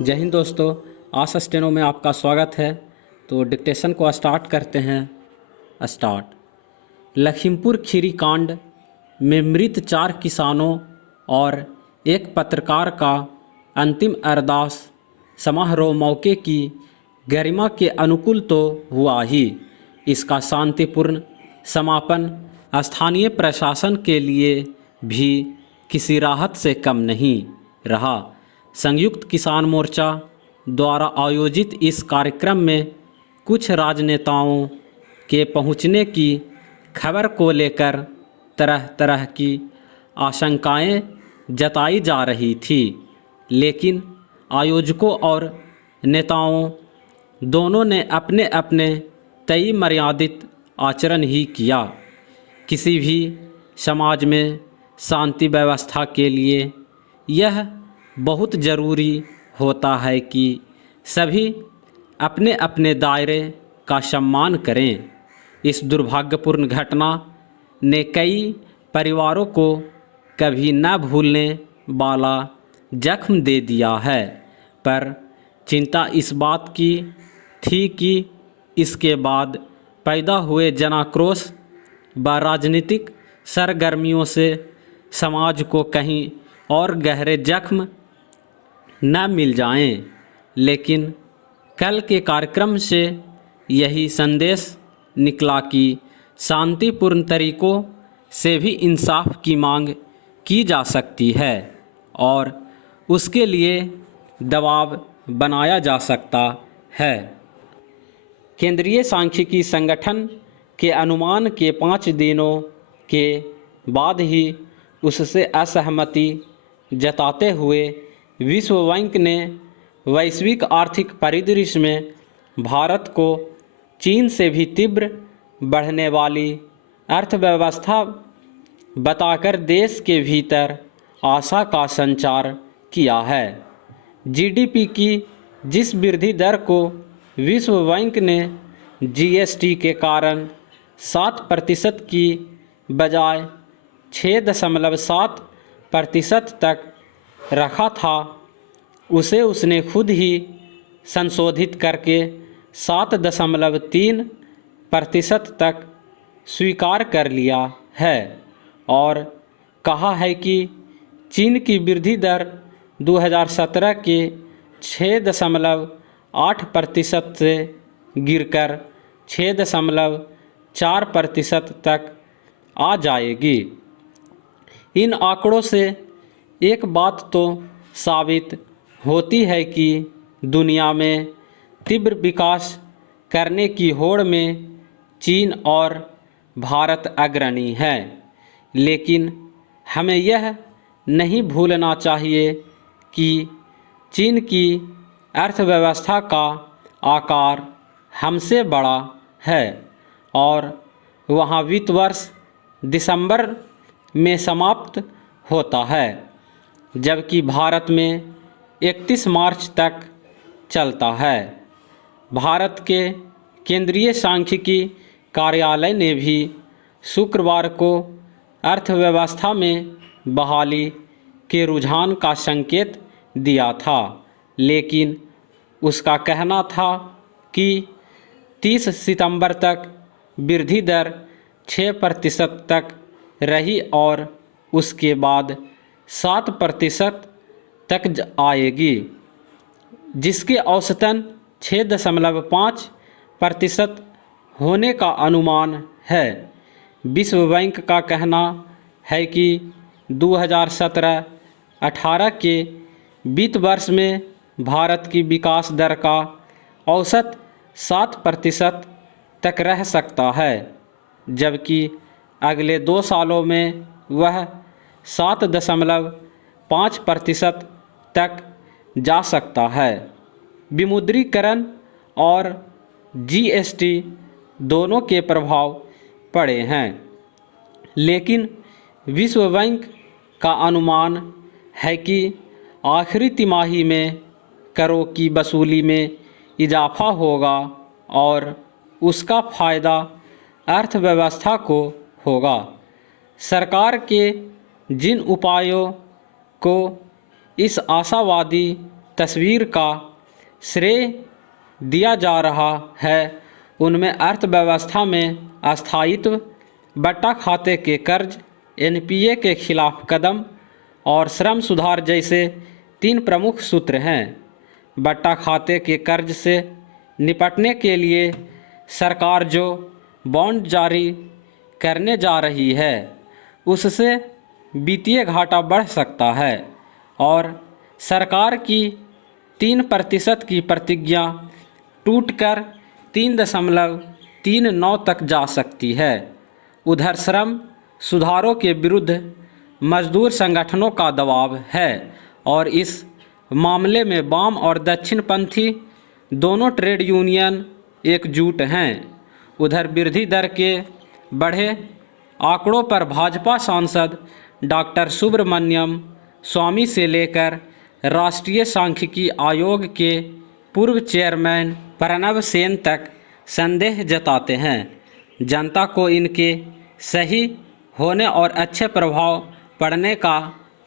जय हिंद दोस्तों, आशा स्टेनो में आपका स्वागत है। तो डिक्टेशन को स्टार्ट करते हैं। स्टार्ट। लखीमपुर खीरी कांड में मृत 4 किसानों और एक पत्रकार का अंतिम अरदास समारोह मौके की गरिमा के अनुकूल तो हुआ ही, इसका शांतिपूर्ण समापन स्थानीय प्रशासन के लिए भी किसी राहत से कम नहीं रहा। संयुक्त किसान मोर्चा द्वारा आयोजित इस कार्यक्रम में कुछ राजनेताओं के पहुंचने की खबर को लेकर तरह तरह की आशंकाएं जताई जा रही थी, लेकिन आयोजकों और नेताओं दोनों ने अपने अपने तय मर्यादित आचरण ही किया। किसी भी समाज में शांति व्यवस्था के लिए यह बहुत ज़रूरी होता है कि सभी अपने अपने दायरे का सम्मान करें। इस दुर्भाग्यपूर्ण घटना ने कई परिवारों को कभी न भूलने वाला जख्म दे दिया है, पर चिंता इस बात की थी कि इसके बाद पैदा हुए जनाक्रोश व राजनीतिक सरगर्मियों से समाज को कहीं और गहरे जख्म न मिल जाएं। लेकिन कल के कार्यक्रम से यही संदेश निकला कि शांतिपूर्ण तरीकों से भी इंसाफ की मांग की जा सकती है और उसके लिए दबाव बनाया जा सकता है। केंद्रीय सांख्यिकी संगठन के अनुमान के 5 दिनों के बाद ही उससे असहमति जताते हुए विश्व बैंक ने वैश्विक आर्थिक परिदृश्य में भारत को चीन से भी तीव्र बढ़ने वाली अर्थव्यवस्था बताकर देश के भीतर आशा का संचार किया है। जीडीपी की जिस वृद्धि दर को विश्व बैंक ने जीएसटी के कारण 7% की बजाय 6.7% तक रखा था, उसे उसने खुद ही संशोधित करके 7.3% तक स्वीकार कर लिया है और कहा है कि चीन की वृद्धि दर 2017 के 6.8% से गिरकर 6.4% तक आ जाएगी। इन आंकड़ों से एक बात तो साबित होती है कि दुनिया में तीव्र विकास करने की होड़ में चीन और भारत अग्रणी है, लेकिन हमें यह नहीं भूलना चाहिए कि चीन की अर्थव्यवस्था का आकार हमसे बड़ा है और वहाँ वित्त वर्ष दिसंबर में समाप्त होता है, जबकि भारत में 31 मार्च तक चलता है। भारत के केंद्रीय सांख्यिकी कार्यालय ने भी शुक्रवार को अर्थव्यवस्था में बहाली के रुझान का संकेत दिया था, लेकिन उसका कहना था कि 30 सितंबर तक वृद्धि दर 6% तक रही और उसके बाद 7% तक आएगी, जिसके औसतन 6.5% होने का अनुमान है। विश्व बैंक का कहना है कि 2017-18 के वित्त वर्ष में भारत की विकास दर का औसत 7% तक रह सकता है, जबकि अगले 2 सालों में वह 7.5% तक जा सकता है। विमुद्रीकरण और जीएसटी दोनों के प्रभाव पड़े हैं, लेकिन विश्व बैंक का अनुमान है कि आखिरी तिमाही में करों की वसूली में इजाफा होगा और उसका फ़ायदा अर्थव्यवस्था को होगा। सरकार के जिन उपायों को इस आशावादी तस्वीर का श्रेय दिया जा रहा है उनमें अर्थव्यवस्था में स्थायित्व, बट्टा खाते के कर्ज, एनपीए के खिलाफ कदम और श्रम सुधार जैसे 3 प्रमुख सूत्र हैं। बट्टा खाते के कर्ज से निपटने के लिए सरकार जो बॉन्ड जारी करने जा रही है उससे वित्तीय घाटा बढ़ सकता है और सरकार की 3% की प्रतिज्ञा टूटकर 3.39 तक जा सकती है। उधर श्रम सुधारों के विरुद्ध मजदूर संगठनों का दबाव है और इस मामले में वाम और दक्षिणपंथी दोनों ट्रेड यूनियन एकजुट हैं। उधर वृद्धि दर के बढ़े आंकड़ों पर भाजपा सांसद डॉक्टर सुब्रमण्यम स्वामी से लेकर राष्ट्रीय सांख्यिकी आयोग के पूर्व चेयरमैन प्रणब सेन तक संदेह जताते हैं। जनता को इनके सही होने और अच्छे प्रभाव पड़ने का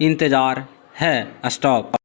इंतज़ार है। स्टॉप।